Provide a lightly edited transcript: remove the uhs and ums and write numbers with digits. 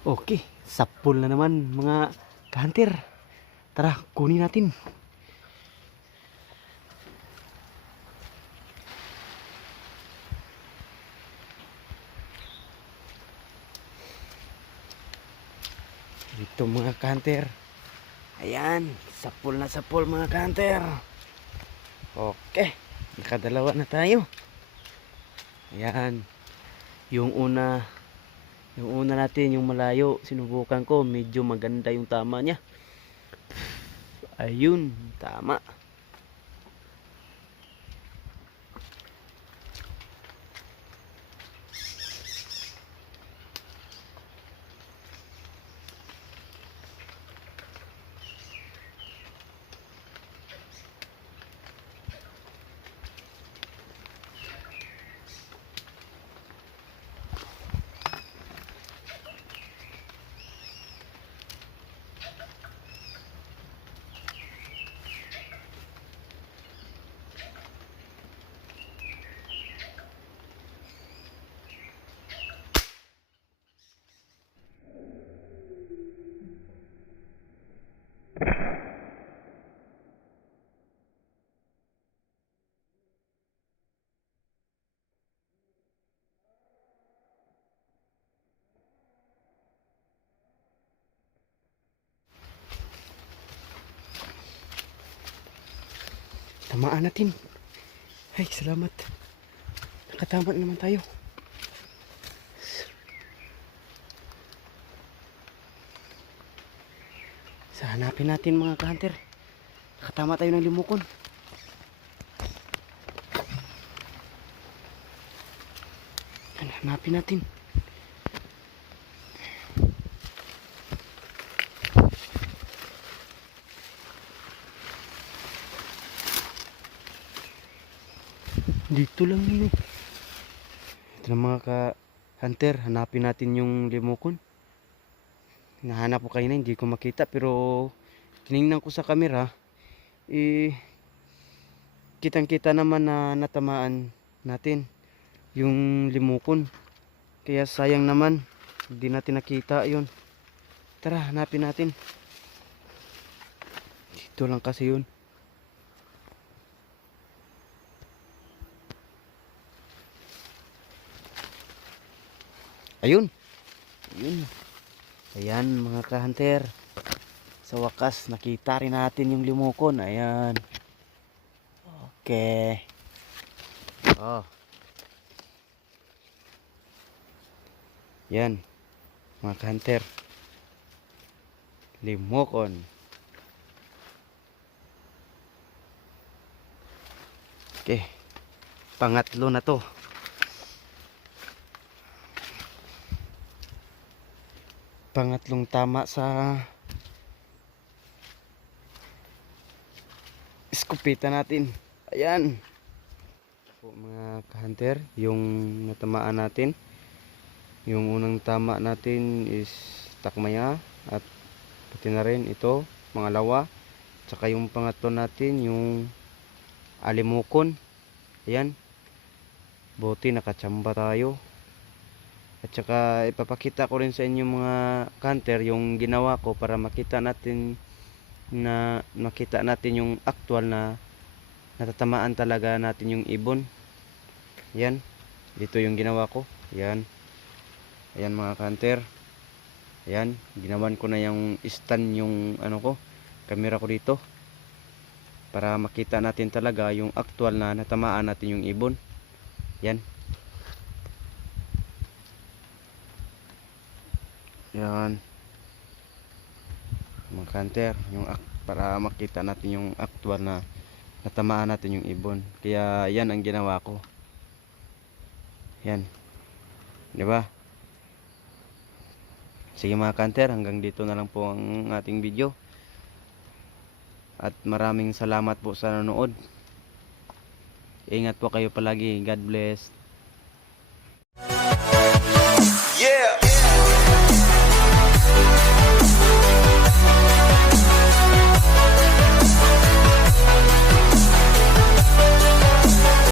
Okay, sapul na naman mga ka-hunter. Tara, kunin natin. Ito mga ka-hunter. Ayan, sapul na sapul mga ka-hunter. Okay, nakadalawa na tayo. Ayan, yung una natin, yung malayo, sinubukan ko, medyo maganda yung tama niya. Ayun, tama. Tamaan natin. Ay, salamat. Nakatama na naman tayo. Sa hanapin natin mga ka-hunter. Nakatama tayo ng limukon. Hanapin natin. Dito lang yun eh. Ito na mga ka-hunter. Hanapin natin yung limukon. Nahanap ko kanina, hindi ko makita. Pero tinignan ko sa camera. Kitang kita naman na natamaan natin yung limukon. Kaya sayang naman. Hindi natin nakita yun. Tara, hanapin natin. Dito lang kasi yun. Ayun. Ayun. Ayan mga ka-hunter. Sa wakas nakita rin natin yung limukon. Ayan. Okay. Oh. Yan. Mga ka-hunter. Limukon. Okay. Pangatlo na to. Pangatlong tama sa iskupita natin. Ayan po mga ka-hunter, yung natamaan natin. Yung unang tama natin is takmaya, at pati na rin ito mga lawa. Tsaka yung pangatlo natin yung alimukon. Ayan, buti nakachamba tayo. At saka ipapakita ko rin sa inyo mga ka-hunter yung ginawa ko para makita natin yung actual na natatamaan talaga natin yung ibon. Yan, dito yung ginawa ko. Yan, ayan mga ka-hunter. Ayan, ginawan ko na yung stand yung ano ko, camera ko dito, para makita natin talaga yung actual na natamaan natin yung ibon. Yan. Yan mga ka-hunter, yung para makita natin yung actual na natamaan natin yung ibon. Kaya yan ang ginawa ko. Yan, di ba? Sige mga ka-hunter, hanggang dito na lang po ang ating video. At maraming salamat po sa nanonood. Ingat po kayo palagi. God bless.